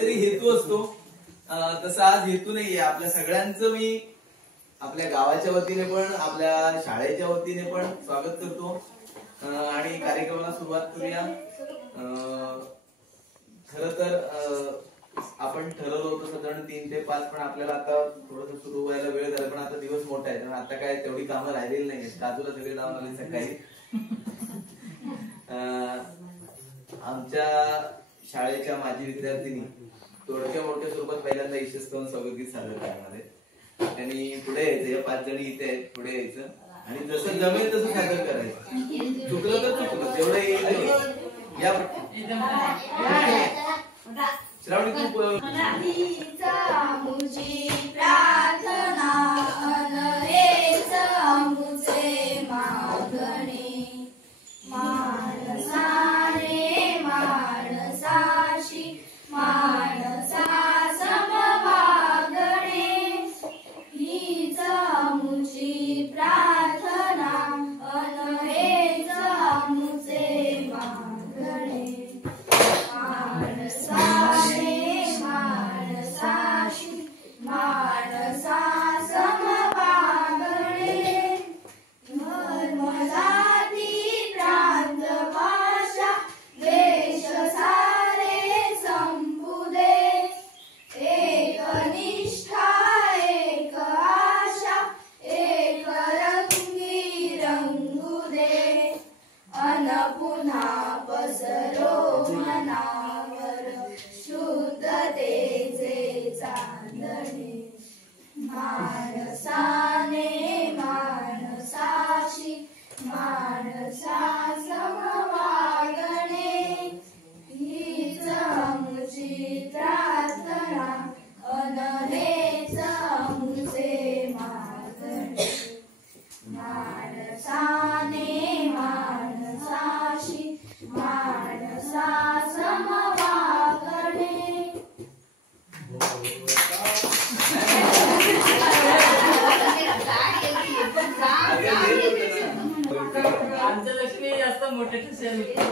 तरी हेतू असतो, तसा आज हेतू नाहीये. आपल्या सगळ्यांचं मी आपल्या गावाच्या वतीने पण आपल्या शाळेच्या वतीने पण स्वागत करतो आणि कार्यक्रमाला सुरुवात करूया. खर तर आपण ठरवलं होतं साधारण 3 ते 5, पण आपल्याला आता थोडस सुरू व्हायला वेळ झाला. पण आता दिवस मोठा आहे, त्यामुळे आता काय तेवढी कामं राहिलेली नाही. बाजूला सगळे लावून आले सकाळी. आमच्या शाळेच्या माजी विद्यार्थिनी थोडक्या मोठ्या स्वरूपात पहिल्यांदा यशस्वी स्वागतगीत सादर करणार आहेत. त्यांनी पुढे यायचं, या 5 जणी इथे आहेत, पुढे यायचं आणि जसं जमेल तसं सादर करायचं. चुकलं तर चुकलं, जेवढं येईल या श्रावणी खूप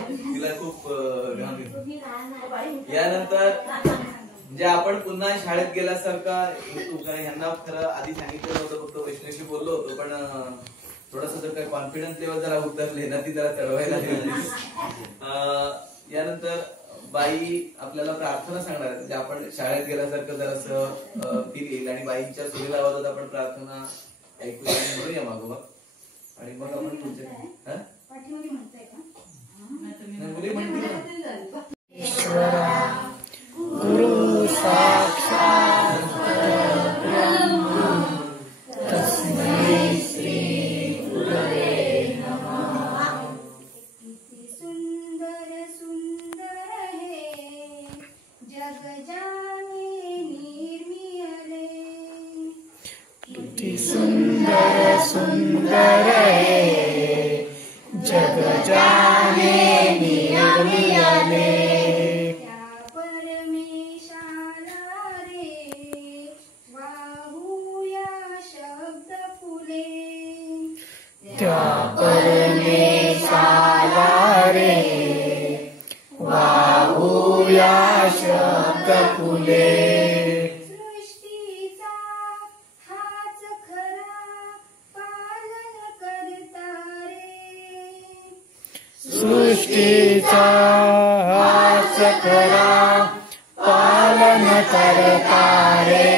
तिला खूप यानंतर म्हणजे आपण पुन्हा शाळेत गेल्यासारखा हेतू, कारण ह्यांना खरं आधी सांगितलं होतं, फक्त वैष्णवीशी बोललो होतो, पण थोडासा जर काही कॉन्फिडन्स लेवल जरा उतरले ना, ती जरा चढवायला लागली. यानंतर बाई आपल्याला प्रार्थना सांगणार आहे, म्हणजे आपण शाळेत गेल्यासारखं जरासं फील येईल आणि बाईंच्या सुरेला आवाजात आपण प्रार्थना ऐकूया आणि म्हणूया मागोबा आणि मग आपण पुढच्या गुरु साक्षात परब्रह्म तस्मै श्री गुरवे नमः. किती सुंदर सुंदर हे जग जाने निर्मिले. किती सुंदर सुंदर हे जग जाने निर्मिले. त्या परमेशाला रे वाहूया शब्द फुले. सृष्टीचा हाच खरा पालन करता रे. सृष्टीचा हाच खरा पालन करता रे.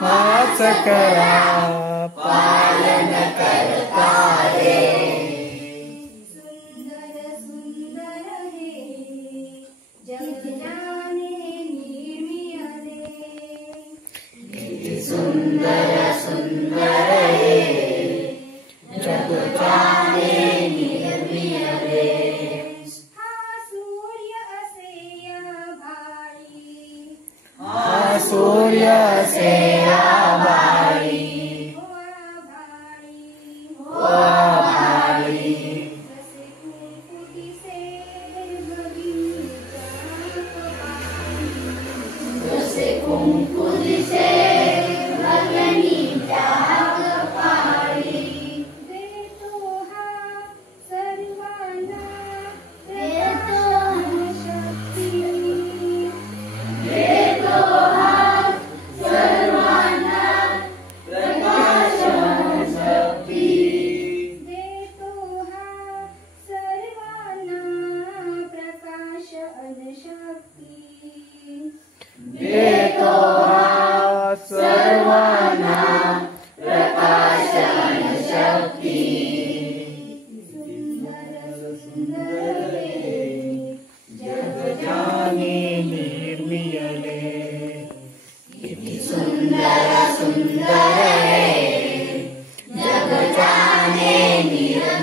हाच करा पालन करता रे. सुंदर सुंदर हे जग जाने निर्मिले. किती सुंदर सुंदर हे जग जाने निर्मिले. हा सूर्य असे आभाळी. हा सूर्य असे आभाळी. जसे कुंकू दिसे भगिनीच्या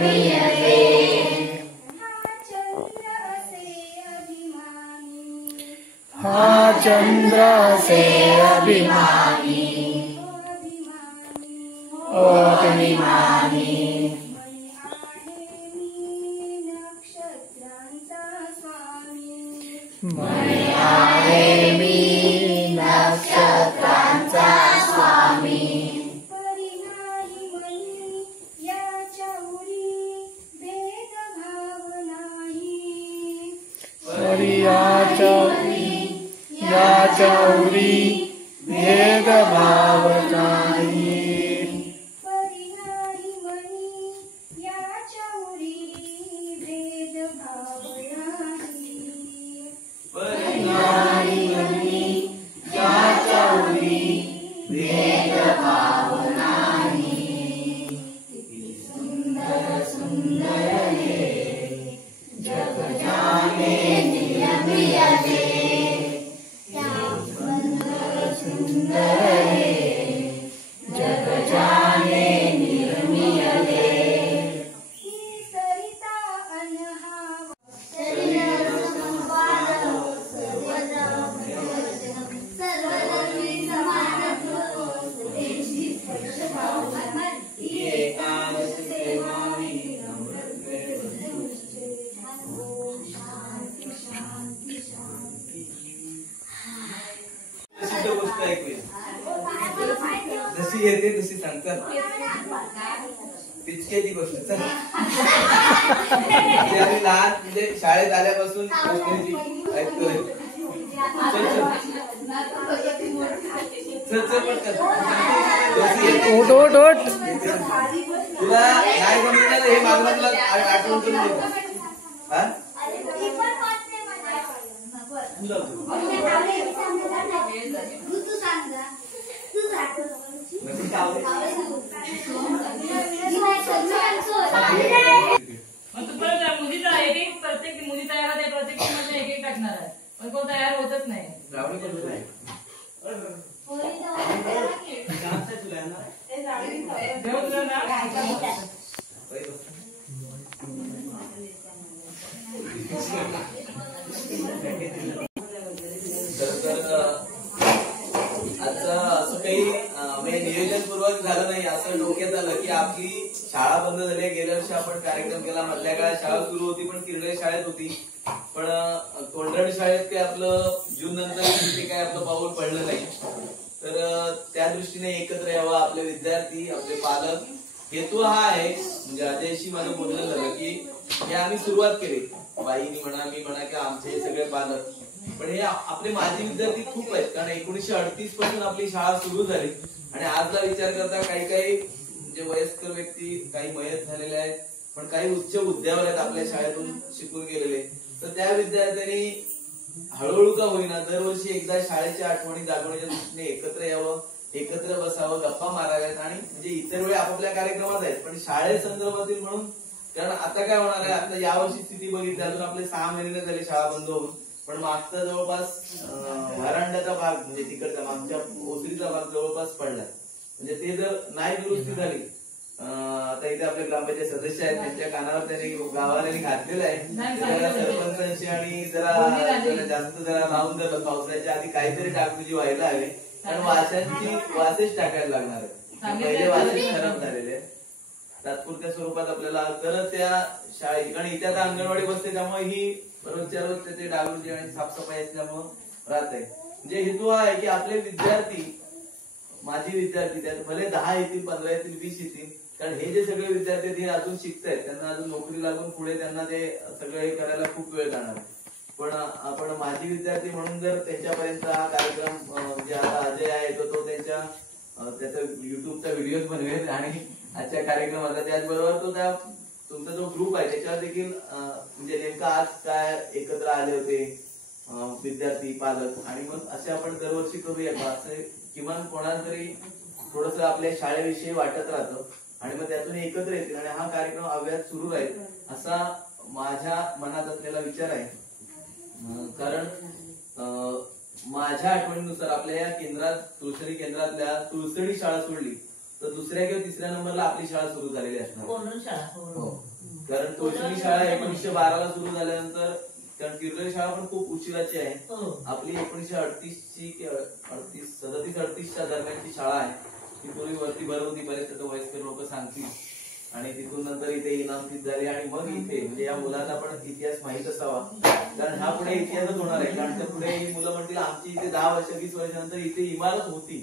नियमियते हा चंद्र असे अभिमानी ओ अभिमानी म्हणे आहे मी नक्षत्रांचा स्वामी परी नाही मनी याच्या उरी भेदभाव नाही याच्या उरी भेदभाव नाही परी नाही मनी याच्या उरी भेदभाव नाही नाही म्हणी याच्या उरी भेदभाव नाही सुंदर सुंदर हे जग जाने नियमियते सुंदर हे जग जाने निर्मियते ही सरिता अनहावा प्रसिद्ध गोष्ट ऐकूया. जशी येते तशी सांगतात तिचके ती गोष्ट. चल म्हणजे आम्ही लहान म्हणजे शाळेत आल्यापासून गोष्टीची ऐकतोय. चल चल चल चल पटकन. जशी येते तुला नाही जमलं हे मागणं तुला आठवण करून देतो. हा मुली तयार आहे प्रत्येक मध्ये एक टाकणार आहे पण कोण तयार होतच नाही. गावडी पण नाही. असं काही म्हणजे नियोजनपूर्वक झालं नाही. असं डोक्यात आलं की आपली शाळा बंद झाली. गेल्या वर्षी आपण कार्यक्रम केला. मधल्या काळात शाळा सुरू होती पण किरडे शाळेत होती. पण कोंढण शाळेत ते आपलं जून नंतर ते काय आपलं पाऊल पडलं नाही. तर त्या दृष्टीने एकत्र यावं आपले विद्यार्थी आपले पालक. हेतू हा आहे म्हणजे अजयशी माझं बोलणं झालं की हे आम्ही सुरुवात केली. बाईनी म्हणा मी म्हणा की आमचे हे सगळे पालक. पण हे आपले माजी विद्यार्थी खूप आहेत कारण 1938 पासून आपली शाळा सुरू झाली. आणि आजचा विचार करता काही काही म्हणजे वयस्कर व्यक्ती काही मयत झालेले आहेत पण काही उच्च हुद्द्यावर आहेत आपल्या शाळेतून शिकून गेलेले. तर त्या विद्यार्थ्यांनी हळूहळू का होईना दरवर्षी एकदा शाळेच्या आठवणी जागवण्याच्या दृष्टीने एकत्र यावं, एकत्र बसावं, गप्पा माराव्यात. आणि म्हणजे इतर वेळी आपापल्या कार्यक्रमात आहेत पण शाळे संदर्भातील म्हणून. कारण आता काय होणार आहे आता यावर्षी स्थिती बघितली अजून आपले 6 महिने झाले शाळा बंद होऊन. पण मागचा जवळपास व्हरांड्याचा भाग म्हणजे तिकडचा मागच्या ओसरीचा भाग जवळपास पडलाय. म्हणजे ते जर नाही दुरुस्ती झाली आता इथे आपले ग्रामपंचायत सदस्य आहेत त्यांच्या कानावर त्यांनी गावाने घातलेलं आहे. जरा सरपंचांशी आणि जरा जास्त जरा लावून धरलं पावसाच्या आधी काहीतरी डागडुजी व्हायला हवे. कारण वाशांची वासेच टाकायला लागणार आहे. पहिले वासेच खराब झालेले आहेत. तात्पुरत्या स्वरूपात आपल्याला तर त्या शाळेत कारण इथे आता अंगणवाडी बसते त्यामुळे ही रोजच्या रोज त्याचे डागडुजी आणि साफसफाई असल्यामुळे राहते. म्हणजे हेतू हा आहे की आपले विद्यार्थी माझी विद्यार्थी त्यात भले 10 येतील 15 येतील 20 येतील कारण हे जे सगळे विद्यार्थी हे अजून शिकतायत त्यांना अजून नोकरी लागून पुढे त्यांना ते सगळे करायला खूप वेळ जाणार. पण आपण माझी विद्यार्थी म्हणून जर त्यांच्यापर्यंत हा कार्यक्रम म्हणजे आता अजय आहे तो त्याच्या युट्यूबचा व्हिडिओ बनवेल आणि आजच्या कार्यक्रमाचा त्याचबरोबर तो त्या तुमचा जो ग्रुप आहे त्याच्यावर देखील म्हणजे नेमका आज काय एकत्र आले होते विद्यार्थी पालक आणि मग असे आपण दरवर्षी करूया का असं किमान कोणाला तरी थोडस आपल्या शाळेविषयी वाटत राहतं आणि मग त्यातून एकत्र येतील आणि हा कार्यक्रम अव्याहत सुरू राहील असा माझ्या मनात असलेला विचार आहे. कारण माझ्या आठवणीनुसार आपल्या या केंद्रात तुळसडी केंद्रातल्या तुळसडी शाळा सोडली तर दुसऱ्या किंवा तिसऱ्या नंबरला आपली शाळा सुरू झालेली असणार. कारण तोषणी शाळा 1912 सुरू झाल्यानंतर, कारण किर्लोरी शाळा पण खूप उशिराची आहे. आपली 1938ची 37-38च्या दरम्यानची शाळा आहे. ती पूर्वी वरती भरवती, बरेच वयस्कर लोक सांगतील. आणि तिथून नंतर इथे इनामतीत झाली आणि मग इथे म्हणजे या मुलांना पण इतिहास माहित असावा, कारण हा पुढे इतिहासच होणार आहे. कारण त्या पुढे ही मुलं म्हणतील आमची इथे 10 वर्ष 20 वर्षानंतर इथे इमारत होती.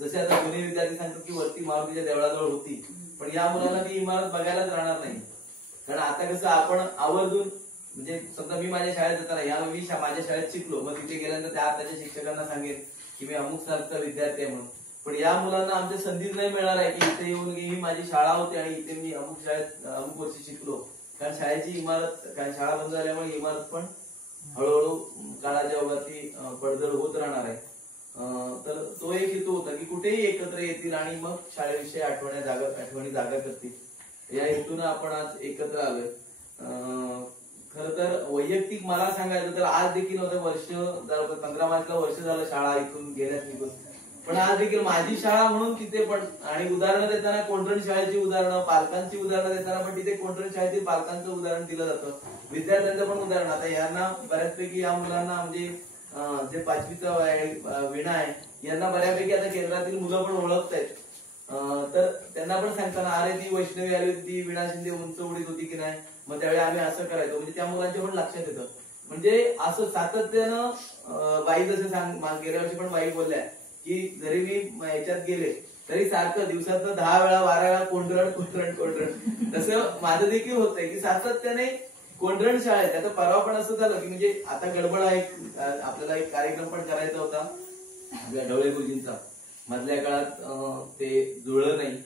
जसे आता जुने विद्यार्थी सांगतात की वरती मारुतीच्या देवळाजवळ होती, पण या मुलांना ती इमारत बघायलाच राहणार नाही. कारण आता कसं आपण आवर्जून, म्हणजे समजा मी माझ्या शाळेत जाताना मी माझ्या शाळेत शिकलो, मग तिथे गेल्यानंतर त्याच्या शिक्षकांना सांगेन की मी अमुक सालचा विद्यार्थी आहे म्हणून. पण या मुलांना आमच्या संधीच नाही मिळणार आहे की इथे येऊन ही माझी शाळा होती आणि इथे मी अमुक शाळेत अमुक वर्षी शिकलो. कारण शाळेची इमारत, कारण शाळा बंद झाल्यामुळे इमारत पण हळूहळू काळाच्या ओघाती पडझड होत राहणार आहे. तर तो एक हेतू होता की कुठेही एकत्र येतील आणि मग शाळेविषयी आठवणी जागा करतील. या हेतून आपण आज एकत्र आलोय. खर तर वैयक्तिक मला सांगायचं तर आज देखील होतं वर्ष 15 मार्चला वर्ष झालं शाळा इथून गेल्यात निघून, पण आज देखील माझी शाळा म्हणून तिथे पण, आणि उदाहरणं देताना कोंढरण शाळेची उदाहरणं, पालकांची उदाहरणं देताना पण तिथे कोंढरण शाळेतील पालकांचं उदाहरण दिलं जातं, विद्यार्थ्यांचं पण उदाहरण. आता यांना बऱ्याचपैकी या मुलांना म्हणजे जे 5वीचा विणा आहे यांना बऱ्यापैकी आता केंद्रातील मुलं पण ओळखतायत. तर त्यांना पण सांगताना अरे ती वैष्णवी आली होती, ती विणा शिंदे उंच उडीत होती की नाही, मग त्यावेळी आम्ही असं करायचो, म्हणजे त्या मुलांच्या पण लक्षात येतं. म्हणजे असं सातत्यानं बाई जसं गेल्या वर्षी पण बाई बोलल्या की जरी मी याच्यात गेले तरी सारखं दिवसातनं 10 वेळा 12 वेळा कोंढरण. तसं माझं देखील होतंय की सातत्याने कोंढरण शाळेत. आता परवा पण असं झालं की म्हणजे आता गडबड आहे, आपल्याला एक कार्यक्रम पण करायचा होता ढवळे गुरुजींचा, मधल्या काळात ते जुळलं नाही,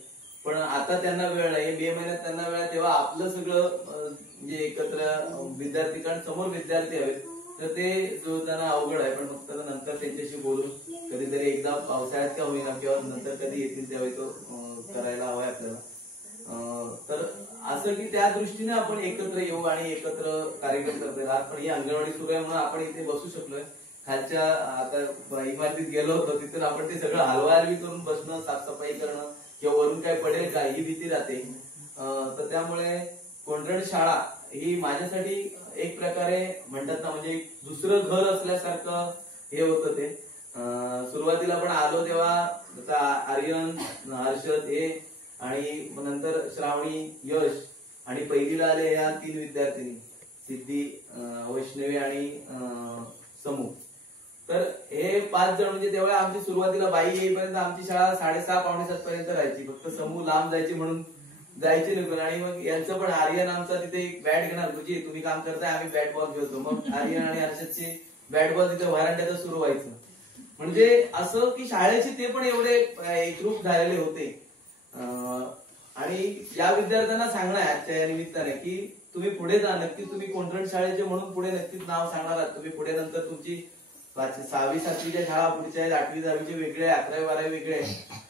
पण आता त्यांना वेळ नाही, मे महिन्यात त्यांना वेळ आहे, तेव्हा आपलं सगळं म्हणजे एकत्र विद्यार्थी, कारण समोर विद्यार्थी हवेत तर ते जुळताना अवघड आहे. पण मग तर नंतर त्यांच्याशी बोलून कधीतरी एकदा पावसाळ्यात का होईना किंवा नंतर कधी येतील त्यावेळी तो करायला हवाय आपल्याला. तर असं की त्या दृष्टीने आपण एकत्र येऊ आणि एकत्र कार्यक्रम करतोय. आज पण ही अंगणवाडी सुरू आहे म्हणून आपण इथे बसू शकलोय. खालच्या आता इमारतीत गेलो होतो तिथून आपण ते सगळं हलवाहलवी करून बसणं, साफसफाई करणं किंवा वरून काय पडेल का ही भीती राहते. तर त्यामुळे कोंढरण शाळा ही माझ्यासाठी एक प्रकारे म्हणतात ना, म्हणजे दुसरं घर असल्यासारखं हे होतं. ते सुरुवातीला पण आलो तेव्हा आता आर्यन, हर्षद हे आणि नंतर श्रावणी, यश आणि पहिलीला आले या 3 विद्यार्थिनी सिद्धी, वैष्णवी आणि समूह. तर हे 5 जण, म्हणजे तेव्हा आमची सुरुवातीला बाई येईपर्यंत आमची शाळा 6:30-6:45 पर्यंत राहायची. फक्त समूह लांब जायची म्हणून जायचे निघून. आणि मग यांचं पण आर्यन आमचा तिथे एक बॅट घेणार, गुरुजी तुम्ही काम करताय आम्ही बॅट बॉल खेळतो. मग आर्यन आणि हर्षदची बॅट बॉल तिथे व्हरांड्यातच सुरू व्हायचं. म्हणजे असं की शाळेचे ते पण एवढे एकरूप झालेले होते. आणि या विद्यार्थ्यांना सांगणं आहे आजच्या या निमित्ताने की तुम्ही पुढे जा, नक्की तुम्ही कोंढरण शाळेचे म्हणून पुढे नक्कीच नाव सांगणार आहात. तुम्ही पुढे नंतर तुमची 6वी 7वीच्या शाळा पुढच्या आहेत, 8वी 10वीचे वेगळे, 11वी 12वी वेगळे,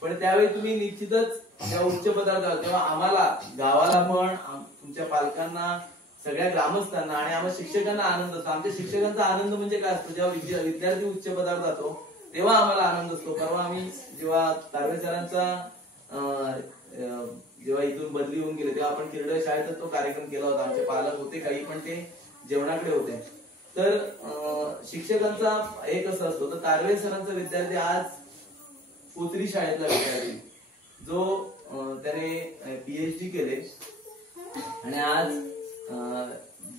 पण त्यावेळी तुम्ही निश्चितच त्या उच्च पदावर जाल. तेव्हा आम्हाला गावाला पण, तुमच्या पालकांना, सगळ्या ग्रामस्थांना आणि आम्हाला शिक्षकांना आनंद असतो. आमच्या शिक्षकांचा आनंद म्हणजे काय असतो, जेव्हा विद्यार्थी उच्च पदावर जातो तेव्हा आम्हाला आनंद असतो. परवा आम्ही जेव्हा तारवे सरांचा जेव्हा इथून बदली होऊन गेले तेव्हा आपण किर्लोरी शाळेतच तो कार्यक्रम केला होता. आमचे पालक होते काही, पण ते जेवणाकडे होते. तर शिक्षकांचा हे कसं असतो, तर तारवे सरांचा विद्यार्थी आज कोथरी शाळेतला विद्यार्थी जो त्याने PhD केले आणि आज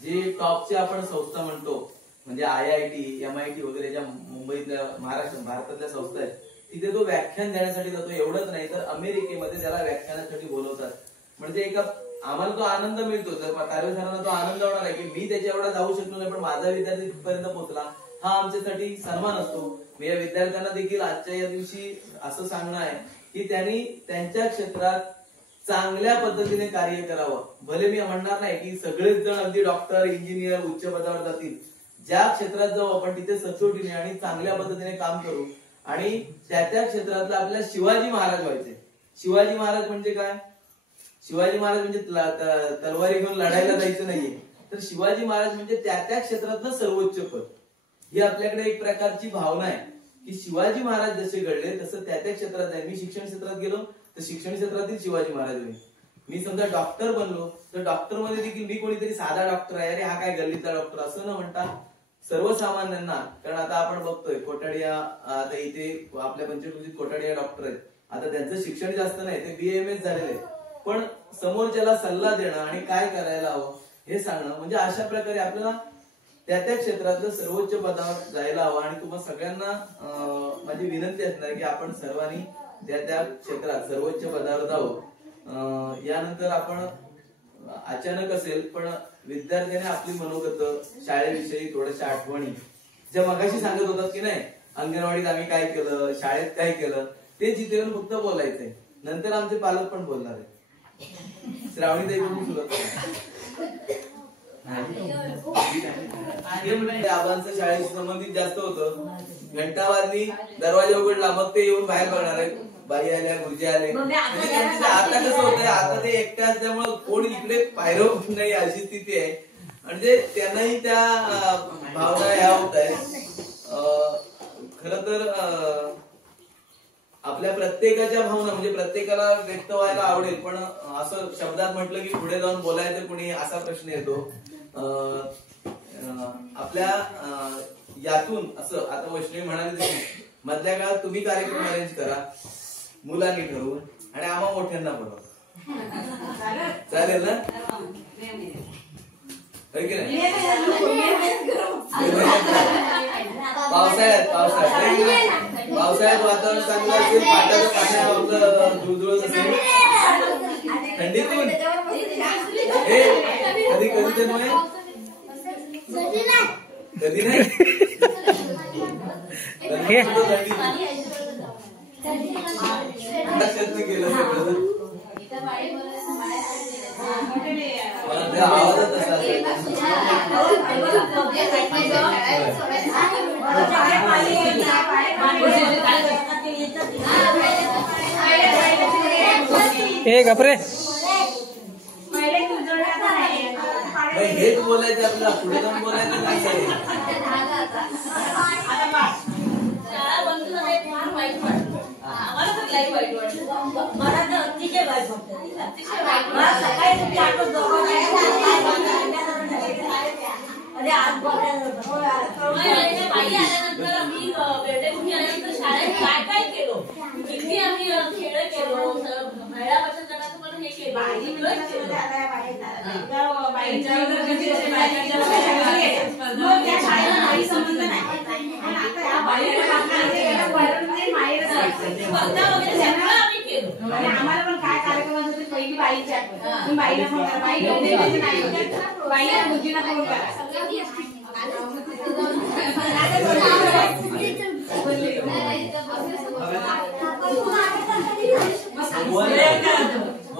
जे टॉपचे आपण संस्था म्हणतो म्हणजे IIT, MIT वगैरे ज्या मुंबईतल्या, महाराष्ट्र, भारतातल्या संस्था आहेत तिथे तो व्याख्यान देण्यासाठी जातो. एवढंच नाही तर अमेरिकेमध्ये त्याला व्याख्यानासाठी बोलवतात. म्हणजे एका आम्हाला तो आनंद मिळतो. तर तारवे सरांना तो आनंद होणार आहे की मी त्याच्या एवढा जाऊ शकलो नाही पण माझा विद्यार्थी तिथपर्यंत पोहोचला, हा आमच्यासाठी सन्मान असतो. मी या विद्यार्थ्यांना देखील आजच्या या दिवशी असं सांगणं आहे की त्यांनी त्यांच्या क्षेत्रात चांगल्या पद्धतीने कार्य करावं. भले मी म्हणणार नाही की सगळेच जण अगदी डॉक्टर, इंजिनियर, उच्च पदावर जातील. ज्या क्षेत्रात जाऊ आपण तिथे सचोटीने आणि चांगल्या पद्धतीने काम करू आणि त्या क्षेत्रातला आपल्याला शिवाजी महाराज व्हायचे. शिवाजी महाराज म्हणजे काय? शिवाजी महाराज म्हणजे तलवारी घेऊन लढायला जायचं नाहीये, तर शिवाजी महाराज म्हणजे त्या क्षेत्रातलं सर्वोच्च पद. ही आपल्याकडे एक प्रकारची भावना आहे की शिवाजी महाराज जसे घडले तसं त्या क्षेत्रात आहे. मी शिक्षण क्षेत्रात गेलो तर शिक्षण क्षेत्रातील शिवाजी महाराज होईल. मी समजा डॉक्टर बनलो तर डॉक्टर मध्ये देखील मी कोणीतरी साधा डॉक्टर आहे, अरे हा काय गल्लीतला डॉक्टर असं न म्हणता सर्वसामान्यांना, कारण आता आपण बघतोय कोटाडिया, आता इथे आपल्या पंचकृषीत कोटाडिया डॉक्टर आहेत, आता त्यांचं शिक्षण जास्त नाही, ते BAMS झालेले आहेत, पण समोरच्याला सल्ला देणं आणि काय करायला हवं हे सांगणं, म्हणजे अशा प्रकारे आपल्याला त्या त्या क्षेत्रातलं सर्वोच्च पदावर जायला हवं. आणि तुम्हाला सगळ्यांना माझी विनंती असणार की आपण सर्वांनी त्या त्या क्षेत्रात सर्वोच्च पदावर जावं. यानंतर आपण अचानक असेल पण विद्यार्थ्याने आपली मनोगत शाळेविषयी थोड्याशा आठवणी ज्या मगाशी सांगत होतात की नाही, अंगणवाडीत आम्ही काय केलं, शाळेत काय केलं, ते जिथे येऊन फक्त बोलायचंय. नंतर आमचे पालक पण बोलणार आहे. श्रावणी ताई पण सुरुवात आबांचं शाळेशी संबंधित जास्त होतं. घंटावाजनी दरवाजा उघडला मग ते येऊन बाहेर बघणार आहे, बाई आल्या, गुरुजी आले. म्हणजे आता कसं होतंय, आता ते एकटे असल्यामुळे कोण इकडे पायरव नाही अशी स्थिती आहे. म्हणजे त्यांनाही त्या भावना ह्या होत आहेत. खर तर आपल्या प्रत्येकाच्या भावना म्हणजे प्रत्येकाला व्यक्त व्हायला आवडेल, पण असं शब्दात म्हटलं की पुढे जाऊन बोलायचं कुणी असा प्रश्न येतो. आपल्या यातून असं आता वैष्णवी म्हणाली तशी मधल्या काळात तुम्ही कार्यक्रम अरेंज करा मुलांनी ठरवून आणि आम्हा मोठ्यांना बोलवा, चालेल ना? पावसाळ्यात वातावरण चांगलं असेल, पाटाचं पाण्यात धुळधुळत असेल, थंडीतून हे कधी कधी तर नाही, कधी नाही गेलं सगळं आवाजच असा असेल. गपरे हेच बोलायचं आपल्याला, पुढे जाऊन बोलायचं नाही. शाळा बंद झाली फार वाईट वाटतं. आम्हाला तर लई वाईट वाटतं. मला तर अतिशय वाईट वाटतं. अतिशय वाईट. मला सकाळी तुम्ही आठवत अरे आज बाई आल्यानंतर आम्ही बेटेमुखी आल्यानंतर शाळेत काय काय केलो, किती आम्ही खेळ केलो, महिला बचत गटाचं पण हे केलं. संबंध नाही स्पर्धा वगैरे सगळं आम्ही केलो. आम्हाला पण काय कार्यक्रम होते पहिली बाईची आठवण, बाईला फोन करा, बाईला मुलीला फोन करा.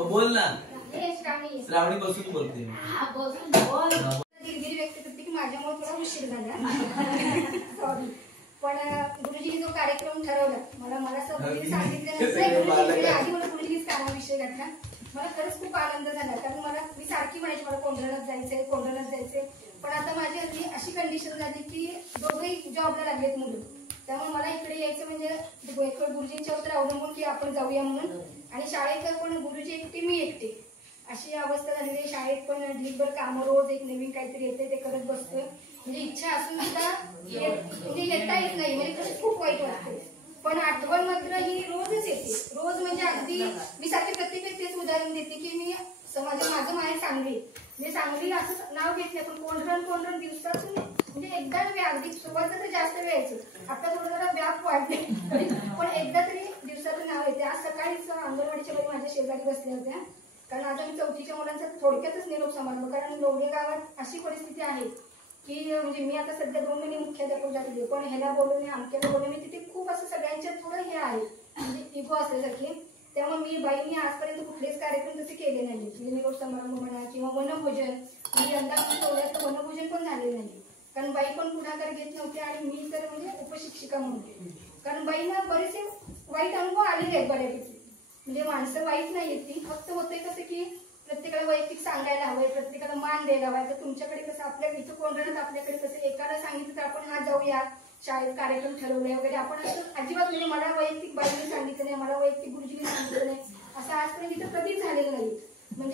बोल ना श्रावणी, बसून बोलते. दिलगिरी व्यक्त करते की माझ्यामुळे थोडा उशीर झाला. सॉरी. पण गुरुजींनी जो कार्यक्रम ठरवला, मला गुरुजींनी सांगितल्यानंतर आधी मला गुरुजींनीच कानाविषयी घातला. मला खरंच खूप आनंद झाला, कारण मी सारखी म्हणायची मला कोंढरणात जायचंय. पण आता माझी हल्ली अशी कंडिशन झाली की दोघंही जॉबला लागलेत मुलं, त्यामुळे मला इकडे यायचं म्हणजे गुरुजींच्यावर अवलंबून की आपण जाऊया म्हणून. आणि शाळेत पण गुरुजी एकटे मी एकटे अशी अवस्था झालेली आहे. शाळेत पण दिवसभर कामं, रोज एक नवीन काहीतरी येते ते करत बसतोय. म्हणजे इच्छा असून सुद्धा म्हणजे येता येत नाही, म्हणजे खूप वाईट वाटते. पण आठवण मात्र ही रोजच येते. रोज म्हणजे अगदी मी सारखे प्रत्येक तेच उदाहरण देते की मी माझं माहेर सांगली, म्हणजे सांगली असं नाव घेतलं पण कोंढरण दिवसातून म्हणजे एकदा अगदी सुरुवात तर जास्त वेळायचं, आता थोडं जरा व्याप वाढले पण एकदा तरी दिवसातून नाव येते. आज सकाळीच अंगणवाडीच्या बाई माझ्या शेजारी बसल्या होत्या, कारण आता मी 4थीच्या मुलांचा थोडक्यातच निरोप सांभाळलो. कारण लोढे गावात अशी परिस्थिती आहे की म्हणजे मी आता सध्या 2 महिने मुख्याध्यापक झालेली, पण ह्याला बोलवणे आमक्याला बोलवणे तिथे खूप असं सगळ्यांच्यात थोडं हे आहे, म्हणजे इगो असल्यासारखी. त्यामुळे बाईंनी आजपर्यंत कुठलेच कार्यक्रम तसे केले नाही, म्हणजे निरोप समारंभ म्हणा किंवा वनभोजन. म्हणजे यंदा पण वनभोजन पण झाले नाही, कारण बाई पण पुढाकार घेत नव्हते आणि मी तर म्हणजे उपशिक्षिका म्हणते. कारण बाईंना बरेचसे वाईट अनुभव आलेले आहेत बऱ्यापैकी, म्हणजे माणसं वाईट नाही येत ती, फक्त होतंय कसं की प्रत्येकाला वैयक्तिक सांगायला हवंय, प्रत्येकाला मान द्यायला हवाय. तर तुमच्याकडे कसं आपल्या इथं कोंढरणात आपल्याकडे कसं एकाला सांगितलं तर आपण हा जाऊया शाळेत कार्यक्रम ठरवलाय वगैरे, आपण असं अजिबात म्हणजे मला वैयक्तिक बाईंनी सांगितलं नाही, मला वैयक्तिक गुरुजींनी सांगितलं नाही, असं आजपर्यंत इथं कधीच झालेलं नाही. म्हणजे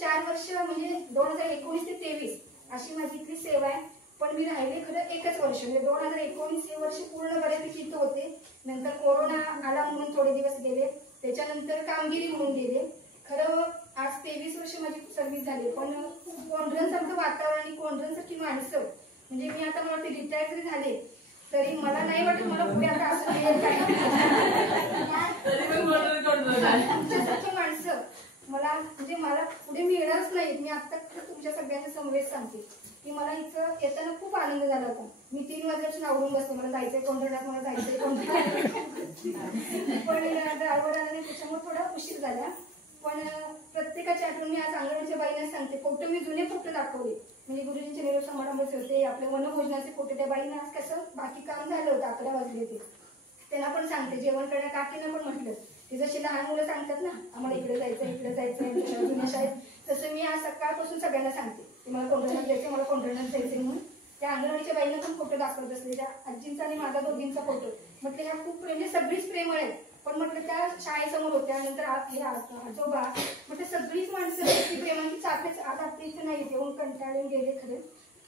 4 वर्ष म्हणजे 2019 ते 23 अशी माझी इथली सेवा आहे. पण मी राहिले खरं 1च वर्ष म्हणजे 2019 हे वर्ष पूर्ण बऱ्यापैकी इथं होते. नंतर कोरोना आला म्हणून थोडे दिवस गेले, त्याच्यानंतर कामगिरी म्हणून गेले. खरं आज 23 वर्ष माझी सर्व्हिस झाली. पण कोंढरणसारखं वातावरण आणि कोंढरणसारखी माणसं म्हणजे मी आता मला ते रिटायर जरी झाले तरी मला नाही वाटत मला पुढे आता असं मिळेल काय. तुमच्यासारखी माणसं मला म्हणजे मला पुढे मिळणारच नाही. मी आता तुमच्या सगळ्यांच्या समवेत सांगते की मला इथं येताना खूप आनंद झाला होता. मी 3 वाजल्यापासून आवडून बसते, मला जायचंय कोंढरणात, मला जायचंय कोंढरणात. पण ड्रायव्हर आला नाही त्याच्यामुळे थोडा उशीर झाला. पण प्रत्येकाची आठवण मी आज अंगणवाडीच्या बाईंना सांगते. फोटो मी जुने फोटो दाखवले म्हणजे गुरुजींचे निरोप समारंभाचे होते, आपले वनभोजनाचे फोटो. त्या बाईंना आज कसं बाकी काम झालं होतं, 11 वाजले ते. त्यांना पण सांगते, जेवण करण्या काकीनं पण म्हटलं ते जशी लहान मुलं सांगतात ना आम्हाला इकडे जायचं इकडे जायचं जुन्या शाळेत, तसं मी आज सकाळपासून सगळ्यांना सांगते की मला कोंढरणात जायचं, मला कोंढरणात जायचंय म्हणून. त्या अंगणवाडीच्या बाईंना पण फोटो दाखवत असले, त्या आजींचा आणि माझा दोघींचा फोटो. म्हटलं ह्या खूप म्हणजे सगळीच प्रेमळ आहेत. पण म्हटलं त्या शाळेसमोर होत्या, नंतर आजोबा म्हटलं सगळीच माणसं इतकी प्रेमाची चापेच. आज आपल्या इथे नाही येऊन कंटाळून गेले खरे.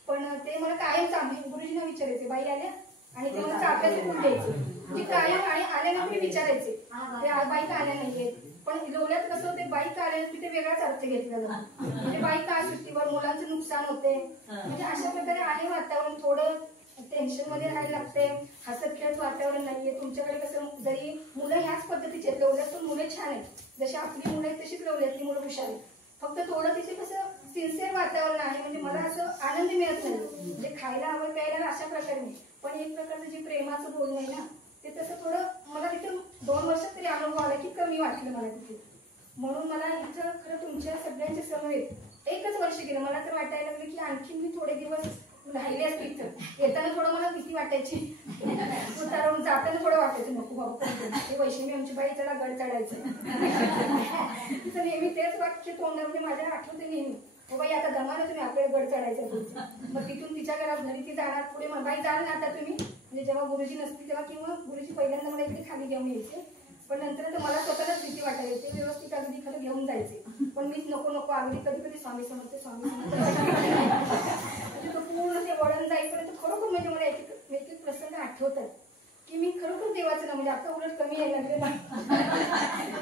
पण ते मला कायम चांगली गुरुजींना विचारायचे, बाई आल्या आणि ते मला चाप्याचे फुल द्यायचे म्हणजे कायम. आणि आल्यानंतर मी विचारायचे ते बाई का आल्या नाहीये. पण लोल्यात कसं होते, बाई का आल्या तिथे वेगळाच अर्थ घेतला जातो म्हणजे बाई का सुट्टीवर, मुलांचं नुकसान होते म्हणजे अशा प्रकारे आहे वातावरण. थोडं टेन्शन मध्ये राहायला लागते, हसत खेळत वातावरण नाहीये. तुमच्याकडे कसं जरी मुलं ह्याच पद्धतीचे आहेत, लवल्यात पण मुलं छान आहेत, जशी आपली मुलं आहेत तशीच लवल्यातली मुलं हुशार आहेत. फक्त थोडं तिथे कसं सिन्सिअर वातावरण आहे म्हणजे मला असं आनंद मिळत नाही म्हणजे खायला आवड प्यायला अशा प्रकारे नाही. पण एक प्रकारचं जे प्रेमाचं बोलणं आहे ना ते तसं थोडं मला तिथे 2 वर्षात तरी अनुभव आला की कमी वाटलं मला तिथे. म्हणून मला इथं खरं तुमच्या सगळ्यांच्या समवेत 1च वर्ष गेलं. मला तर वाटायला लागलं की आणखी मी थोडे दिवस राहिले असते इथं. येताना थोडं मला भीती वाटायची, उतारून जाताना थोडं वाटायचं नको बाबा ते वैष्णवी आमची बाई त्याला गड चढायचं. तिथं नेहमी तेच वाक्य तोंडामध्ये माझ्या आठवते नेहमी, हो बाई आता दमाला तुम्ही आपल्याला गड चढायचं तुमचं. मग तिथून तिच्या घरात घरी ती जाणार, पुढे बाई जाल ना आता तुम्ही म्हणजे जेव्हा गुरुजी नसतील तेव्हा, किंवा गुरुजी पहिल्यांदा मला इकडे खाली घेऊन यायचे. पण नंतर तर मला स्वतःलाच भीती वाटायची, ते व्यवस्थित अगदी खरं घेऊन जायचे. पण मीच नको नको अगदी कधी कधी स्वामी समजते स्वामी समजते म्हणजे तो पूर्ण ते वळण जाईपर्यंत खरोखर म्हणजे मला एक प्रसंग आठवतात की मी खरोखर देवाचं नाव म्हणजे आता उलट कमी यायला लागले ना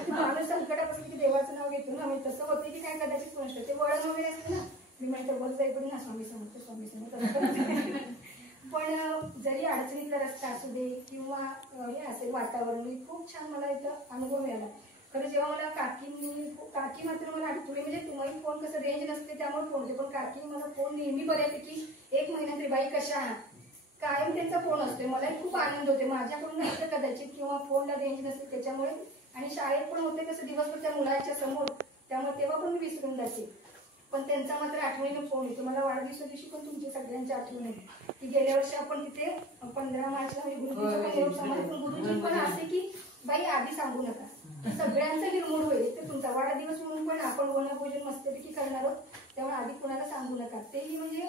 माणूस संकटापासून की देवाचं नाव घेतो ना म्हणजे तसं होते की काय कदाचित गोष्ट ते वळण वगैरे असते ना मी माहिती वर जाईपर्यंत ना स्वामी समजते स्वामी समजते. पण जरी अडचणीतला रस्ता असू दे किंवा हे असेल वातावरण खूप छान मला इथं अनुभव मिळाला. खरं जेव्हा मला काकी मात्र मला आठवले म्हणजे तुम्हाला फोन कसं रेंज नसते त्यामुळे फोन होते, पण काकी मला फोन नेहमी बऱ्यापैकी 1 महिना तरी बाई कशा आहात कायम त्यांचा फोन असतो. मलाही खूप आनंद होते, माझ्याकडून नसतं कदाचित किंवा फोनला रेंज नसते त्याच्यामुळे. आणि शाळेत पण होते कसं दिवसभर त्या मुलाच्या समोर, त्यामुळे तेव्हा पण मी विसरून जाते. पण त्यांचा मात्र आठवणीने फोन येतो. मला वाढदिवसा दिवशी पण तुमची सगळ्यांची आठवण आहे की गेल्या वर्षी आपण तिथे 15 मार्चला गुरुजींचा पण निरोप समारंभ, पण गुरुजी पण असे की बाई आधी सांगू नका सगळ्यांचा निर्मूळ होईल, ते तुमचा वाढदिवस म्हणून पण आपण वनभोजन मस्तपैकी करणार आहोत तेव्हा आधी कुणाला सांगू नका. तेही म्हणजे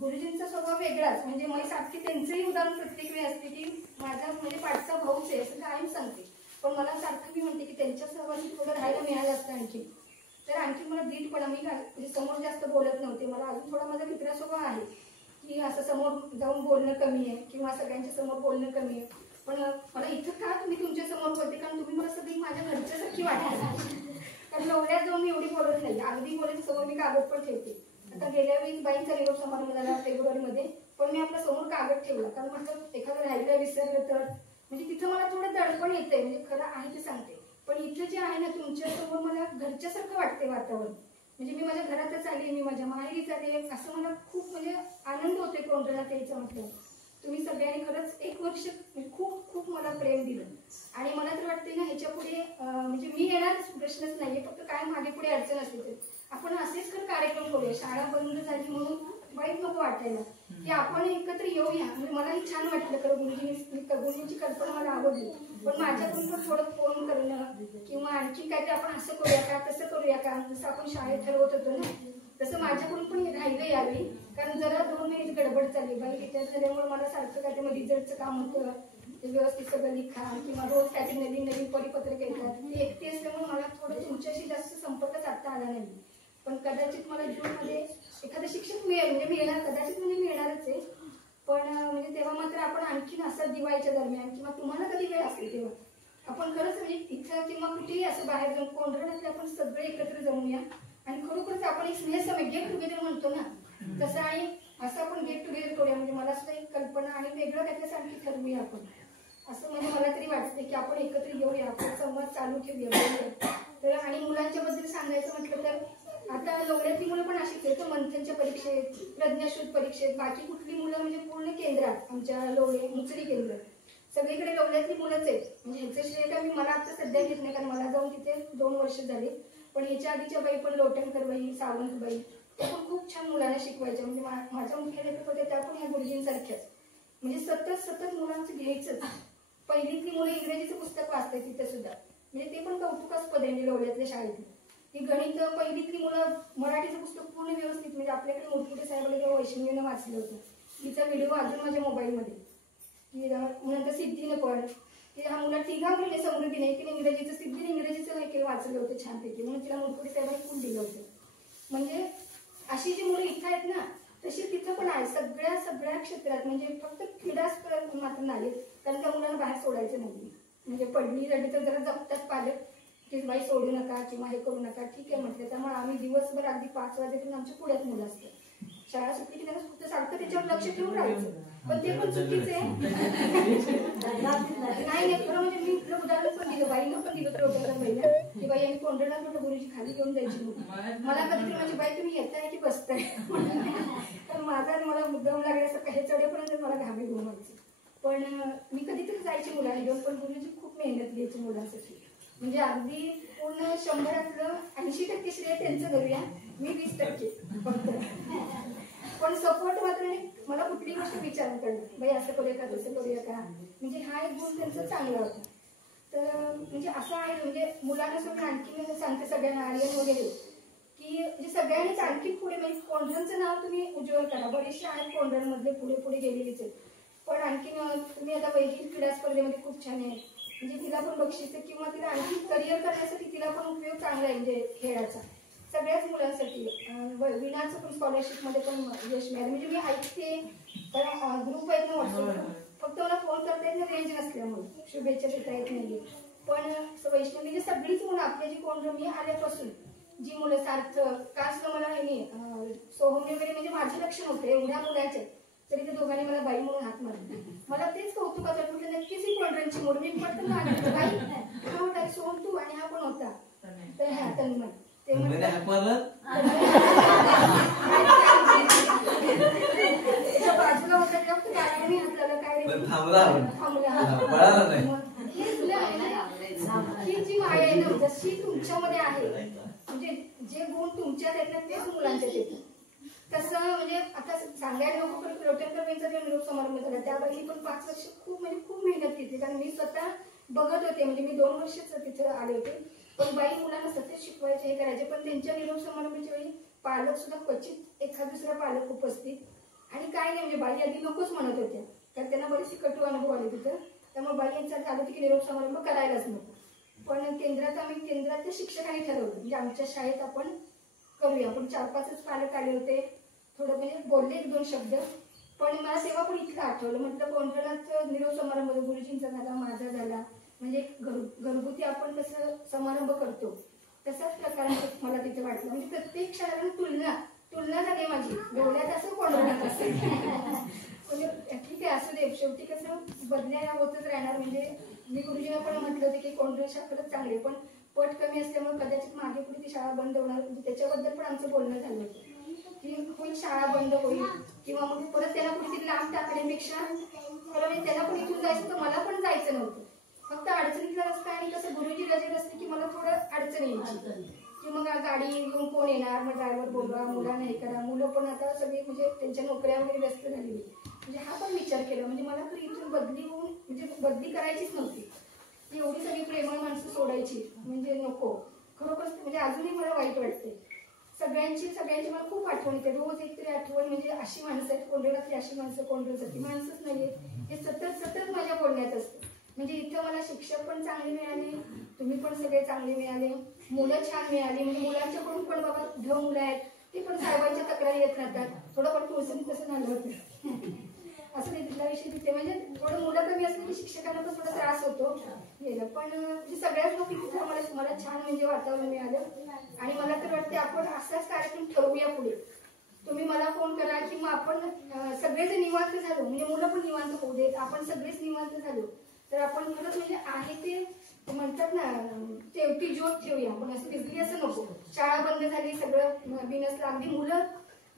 गुरुजींचा स्वभाव वेगळाच म्हणजे मी सारखी त्यांचंही उदाहरण प्रत्येक वेळी असते की माझा म्हणजे पाठचा भाऊच आहे असं कायम सांगते. पण मला सारखं मी म्हणते की त्यांच्या सहवासी थोडं राहायला मिळालं असतं आणखी तर आणखी मला दीटपणा मी म्हणजे समोर जास्त बोलत नव्हते. मला अजून थोडा माझा मित्र स्वभाव आहे की असं समोर जाऊन बोलणं कमी आहे किंवा सगळ्यांच्या समोर बोलणं कमी आहे. पण मला इथं का तुम्ही तुमच्या समोर बोलते कारण तुम्ही मला सगळी माझ्या घरच्यासारखी वाटते. कारण लवल्यात जाऊन मी एवढी बोलत नाही, अगदी बोलायची समोर मी कागद पण ठेवते. आता गेल्या वेळी बाईंचा निरोप समारंभ झाला फेब्रुवारीमध्ये, पण मी आपल्या समोर कागद ठेवला कारण म्हटलं एखादं राहिलं विसरलं तर म्हणजे तिथं मला थोडं दडपण येतंय म्हणजे खरं आहे ते सांगते. पण इथं जे आहे ना तुमच्या समोर मला घरच्यासारखं वाटते वातावरण म्हणजे मी माझ्या घरातच आले, मी माझ्या माहेरीच आले असं मला खूप म्हणजे आनंद होते कोंढरणात यायचं म्हटलं. तुम्ही सगळ्यांनी खरंच 1 वर्ष खूप खूप मला प्रेम दिलं आणि मला तर वाटते ना ह्याच्या पुढे म्हणजे मी येणार प्रश्नच नाहीये, फक्त काय मागे पुढे अडचण असते तर आपण असेच खरं कार्यक्रम करूया. शाळा बंद झाली म्हणून वाईट नको वाटायला की आपण एकत्र येऊया. म्हणजे मलाही छान वाटलं खरं गुरुजींची कल्पना मला आवडली. पण माझ्याकडून पण थोडं फोन करणं किंवा आणखी काय ते आपण असं करूया का तसं करूया का जसं आपण शाळेत ठरवत होतो ना तसं माझ्याकडून पण राहिलं यावेळी. कारण जरा 2 महिने गडबड चालली बाई रिटायर झाल्यामुळे मला सारखं काय ते रिझल्टचं काम होतं ते व्यवस्थित सगळं लिखाण किंवा रोज काय ते नवीन परिपत्रक येतात ते एकटे असल्यामुळे मला थोडं तुमच्याशी जास्त संपर्क साधता आला नाही. पण कदाचित मला जूनमध्ये एखादा शिक्षक मिळेल, म्हणजे मिळणार कदाचित, म्हणजे मिळणारच आहे. पण म्हणजे तेव्हा मात्र आपण आणखीन असं दिवाळीच्या दरम्यान किंवा तुम्हाला कधी वेळ असेल तेव्हा आपण खरंच म्हणजे इथं किंवा कुठेही असं बाहेर जाऊन कोंढरणातले आपण सगळे एकत्र जमूया आणि खरोखरच आपण एक स्नेहसमय गेट टुगेदर म्हणतो ना तसं, आणि असं आपण गेट टुगेदर करूया. म्हणजे मला सुद्धा एक कल्पना आणि वेगळं त्याच्यासाठी ठरवूया आपण, असं म्हणजे मला तरी वाटते की आपण एकत्र येऊया, आपण संवाद चालू ठेवूया. तर आणि मुलांच्या बद्दल सांगायचं म्हटलं तर आता लोल्यातली मुलं पण अशीच आहेत, मंथनच्या परीक्षेत, प्रज्ञाशोध परीक्षेत, बाकी कुठली मुलं म्हणजे पूर्ण केंद्रात आमच्या लोळे मुचडी केंद्र सगळीकडे लोल्यातली मुलंच आहेत. म्हणजे ह्याचं श्रेय का मी मला आता सध्या घेत नाही, कारण मला जाऊन तिथे 2 वर्ष झाले. पण ह्याच्या आधीच्या बाई पण लोटणकर बाई, सावंतबाई त्या पण खूप छान मुलांना शिकवायच्या. म्हणजे माझ्या मुख्याध्यापक होत्या त्या पण ह्या गुरुजींसारख्याच, म्हणजे सतत मुलांचं घ्यायचंच. पहिलीतली मुलं इंग्रजीचं पुस्तक वाचतात तिथे सुद्धा, म्हणजे ते पण कौतुकास्पद आहे. म्हणजे लोल्यातल्या शाळेतली ही गणित पहिलीतली मुलं मराठीचं पुस्तक पूर्ण व्यवस्थित, म्हणजे आपल्याकडे मोठमोठे साहेबांना जेव्हा वैष्णवीनं वाचलं होतं तिचा व्हिडिओ अजून माझ्या मोबाईलमध्ये, की नंतर सिद्धीनं पण की हा मुला तिघा मुलीने समृद्धीने की इंग्रजीचं सिद्धीने इंग्रजीचं हे केलं वाचलं होतं छानपैकी, म्हणून तिला मोठमोठे साहेबांनी खूप दिलं होतं. म्हणजे अशी जी मुलं इथं आहेत ना तशी तिथं पण आहे सगळ्या क्षेत्रात. म्हणजे फक्त क्रीडास्पर्धेत मात्र नाही, कारण त्या मुलांना बाहेर सोडायचं नाही. म्हणजे पडली रडली तर जरा जपतात पालक की बाई सोडू नका किंवा हे करू नका, ठीक आहे म्हटलं. त्यामुळे आम्ही दिवसभर अगदी 5 वाजेपर्यंत आमच्या पुढ्यात मुलं असतात. शाळा सुटली की त्यांना फक्त सारखं त्याच्यावर लक्ष ठेवून राहायचं, पण ते पण चुकीचं आहे. नाही खरं म्हणजे मी तुला उदाहरण पण दिलं, बाईनं पण दिलं तर बाईला की बाई आम्ही कोंढरणात म्हटलं गुरुजी खाली घेऊन जायची. मला कधीतरी माझी बाई तुम्ही येताय की बसताय, तर माझा आणि मला मुद्दाम लागल्यासारखं हे चढेपर्यंत मला घामे घेऊन व्हायचे. पण मी कधीतरी जायची मुलांना घेऊन, पण गुरुजी खूप मेहनत घ्यायची मुलांसाठी. म्हणजे अगदी पूर्ण 100%तलं 80% श्रेय त्यांचं धरूया, मी 20% फक्त. पण सपोर्ट मात्र मला कुठली गोष्ट विचारून कळलं बाई असं करूया का तसं करूया का, म्हणजे हा एक गुण त्यांचा चांगला होता. तर म्हणजे असं आहे. म्हणजे मुलांना सगळं आणखी सांगते सगळ्यांना आर्यन वगैरे की म्हणजे सगळ्यांनीच आणखी पुढे, म्हणजे कोंढरणचं नाव तुम्ही उज्ज्वल करा. बरेचसे आहेत कोंढरणमधले पुढे गेलेलीच आहेत, पण आणखीन तुम्ही आता वैदिक क्रीडा स्पर्धेमध्ये खूप छान आहे. म्हणजे तिला पण बक्षीस किंवा तिला आणखी करिअर करण्यासाठी तिला पण उपयोग चांगला आहे म्हणजे खेळाचा सगळ्याच मुलांसाठी. विनाचं पण स्कॉलरशिपमध्ये पण यश मिळालं. म्हणजे मी ऐकते कारण ग्रुप आहेत ना व्हॉट्सअपवर, फक्त मला फोन करता येत नाही रेंज नसल्यामुळे, शुभेच्छा देता येत नाही. पण वैष्णवी म्हणजे सगळीच मुलं आपल्या जी कोण मी आल्यापासून जी मुलं सार्थक कासला मला नाही सोहमी वगैरे, म्हणजे माझं लक्ष नव्हतं एवढ्या मुलाचे, तरी ते दोघांनी मला बाई म्हणून हात मारला. मला तेच कौतुकाचं म्हटलं नक्कीच ही कोंढरणची मुलं. मी पटकन मागितलं बाई हा होता सोहम तू आणि हा पण होता तर ह्या तन्मय ते बाजूला होता तेव्हा मी हातला काय ही जी माया आहे ना जशी तुमच्यामध्ये आहे, म्हणजे जे गुण तुमच्यात आहेत ना तेच मुलांच्यात येतात. तसं म्हणजे आता सांगायला नको पण लोटणकरबाईंचा जो निरोप समारंभ झाला त्या बाईंनी पण 5 वर्ष खूप म्हणजे खूप मेहनत घेतली. कारण मी स्वतः बघत होते, म्हणजे मी 2 वर्षच तिथे आले होते, पण बाई मुलांना सतत शिकवायचे हे करायचे. पण त्यांच्या निरोप समारंभाच्या वेळी पालक सुद्धा क्वचित एखाद दुसरा पालक उपस्थित, आणि काय नाही म्हणजे बाई आधी नकोच म्हणत होत्या कारण त्यांना बरेचसे कटू अनुभव आले तिथं. त्यामुळे बाई यांचं झालं होतं की निरोप समारंभ करायलाच नको. पण केंद्रातल्या शिक्षकांनी ठरवलं म्हणजे आमच्या शाळेत आपण करूया. पण 4-5च पालक आले होते, थोडं म्हणजे बोलले 1-2 शब्द. पण मला तेव्हा पण इतकं आठवलं, म्हटलं कोंढरणात निरोप समारंभ गुरुजींचा झाला, माझा झाला, म्हणजे घरगुती आपण कसं समारंभ करतो तसाच प्रकार मला तिथे वाटलं. म्हणजे प्रत्येक क्षणाला तुलना झाली माझी, डोळ्यात असं कोंढरणात असेल. म्हणजे ठीक आहे असू दे, शेवटी कसं बदल्या होतच राहणार. म्हणजे मी गुरुजींना पण म्हटलं होते की कोंढरण शाळा खरंच चांगली, पण पट कमी असल्यामुळे कदाचित मागे पुढे ती शाळा बंद होणार, म्हणजे त्याच्याबद्दल पण आमचं बोलणं झालं होतं की होईल शाळा बंद होईल किंवा मग परत त्याला कुठेतरी लांब टाकण्यापेक्षा खरं त्याला पण इथून जायचं तर मला पण जायचं नव्हतं. फक्त अडचणीतला रस्ता आणि कसं गुरुजी रजेत असते की मला थोडं अडचण यायची की मग गाडी घेऊन कोण येणार, मग ड्रायव्हर बोलवा, मुलांना हे करा. मुलं पण आता सगळे म्हणजे त्यांच्या नोकऱ्या वगैरे व्यस्त झालेली. म्हणजे हा पण विचार केला, म्हणजे मला तर इथून बदली होऊन म्हणजे बदली करायचीच नव्हती. एवढी सगळी प्रेमळ माणसं सोडायची म्हणजे नको. खरोखर म्हणजे अजूनही मला वाईट वाटते. सगळ्यांची मला खूप आठवण येते, रोज एकतरी आठवण. म्हणजे अशी माणसं आहेत कोंढरणातली, अशी माणसं कोंढरणातली माणसंच नाहीये, हे सतत माझ्या बोलण्यात असतं. म्हणजे इथं मला शिक्षक पण चांगले मिळाले, तुम्ही पण सगळे चांगले मिळाले, मुलं छान मिळाली. म्हणजे मुलांच्याकडून पण बाबा मुलं आहेत ते पण साहेबांच्या तक्रारी येत राहतात. थोडं पण पोहोचून कसं झालं होतं असं नाही. तिथला विषय तिथे म्हणजे थोडं मुलं कमी असलं की शिक्षकांना पण थोडा त्रास होतो गेलं. पण सगळ्याच गोष्टी मला छान म्हणजे वातावरण मिळालं. आणि मला तर वाटते आपण असाच कार्यक्रम ठरवूया पुढे. तुम्ही मला फोन करा किंवा आपण सगळेच निवांत झालो म्हणजे मुलं पण निवांत होऊ देत, आपण सगळेच निवांत झालो तर आपण खरंच म्हणजे आहे ते म्हणतात ना तेवती ज्योत ठेवूया. आपण असं दिसली असं नको. शाळा बंद झाली सगळं बिनसलं. अगदी मुलं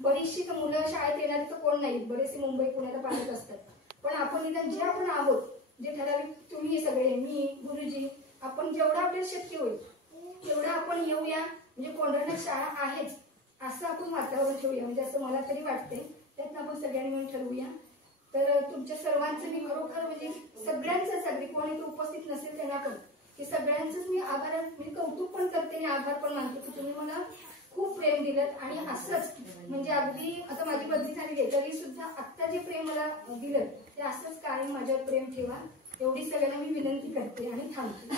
बरीचशी मुलं शाळेत येणार तर कोण नाही, बरेचसे मुंबई पुण्याला पाहत असतात. पण आपण निदान जे आपण आहोत जे ठराविक तुम्ही सगळे मी गुरुजी आपण जेवढं आपल्याला शक्य होईल तेवढं आपण येऊया. म्हणजे कोंढरण्यात शाळा आहेच असं आपण वातावरण ठेवूया म्हणजे असं मला तरी वाटते. त्यातनं आपण सगळ्यांनी मिळून ठरवूया. तर तुमच्या सर्वांचं मी खरोखर म्हणजे सगळ्यांचंच अगदी कोणी उपस्थित नसेल त्यांना पण की सगळ्यांचंच मी आभार मी कौतुक पण करते आणि आभार पण मानते की तुम्ही मला खूप प्रेम दिलं. आणि असंच म्हणजे अगदी आता माझी बदली झालेली आहे तरी सुद्धा आत्ता जे प्रेम मला दिलं ते असंच कायम माझ्यावर प्रेम ठेवा एवढी सगळ्यांना मी विनंती करते आणि थांबते.